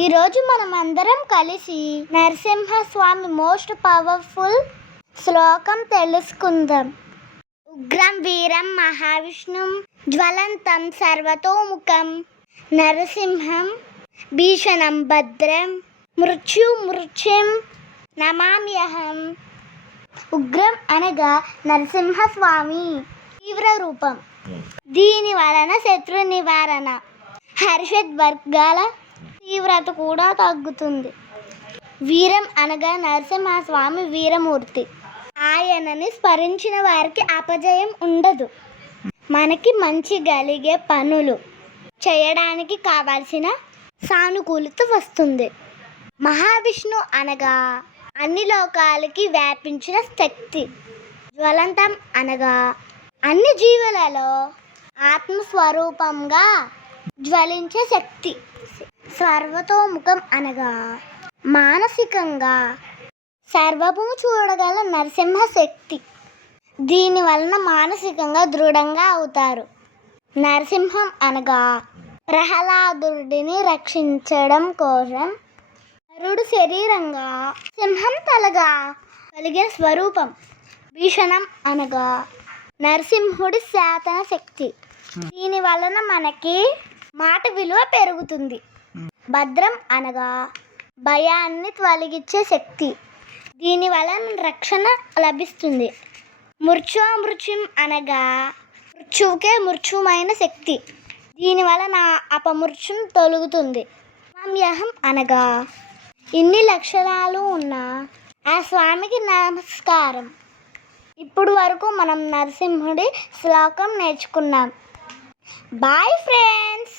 ఈరోజు మనం అందరం కలిసి నరసింహస్వామి మోస్ట్ పవర్ఫుల్ శ్లోకం తెలుసుకుందాం. ఉగ్రం వీరం మహావిష్ణుం జ్వలంతం సర్వతోముఖం నరసింహం భీషణం భద్రం మృత్యుం నమామ్యహం. ఉగ్రం అనగా నరసింహస్వామి తీవ్ర రూపం. దీని వలన శత్రు నివారణ, హర్షద్ వర్గాల తీవ్రత కూడా తగ్గుతుంది. వీరం అనగా నరసింహస్వామి వీరమూర్తి. ఆయనని స్మరించిన వారికి అపజయం ఉండదు. మనకి మంచి కలిగే పనులు చేయడానికి కావాల్సిన సానుకూలత వస్తుంది. మహావిష్ణు అనగా అన్ని లోకాలకి వ్యాపించిన శక్తి. జ్వలంతం అనగా అన్ని జీవులలో ఆత్మస్వరూపంగా జ్వలించే శక్తి. సర్వతోముఖం అనగా మానసికంగా సర్వము చూడగల నరసింహ శక్తి. దీని వలన మానసికంగా దృఢంగా అవుతారు. నరసింహం అనగా ప్రహ్లాదుడిని రక్షించడం కోసం నరుడు శరీరంగా సింహం తలగా కలిగిన స్వరూపం. భీషణం అనగా నరసింహుడి శాతన శక్తి. దీని వలన మనకి మాట విలువ పెరుగుతుంది. భద్రం అనగా భయాన్ని తొలగించే శక్తి. దీని వలన రక్షణ లభిస్తుంది. మృత్యుం అనగా మృత్యువుకే మృత్యుమైన శక్తి. దీని వలన అపమృత్యుం తొలగుతుంది. నమామ్యహం అనగా ఇన్ని లక్షణాలు ఉన్న ఆ స్వామికి నమస్కారం. ఇప్పుడు వరకు మనం నరసింహుడి శ్లోకం నేర్చుకున్నాం. Bye friends.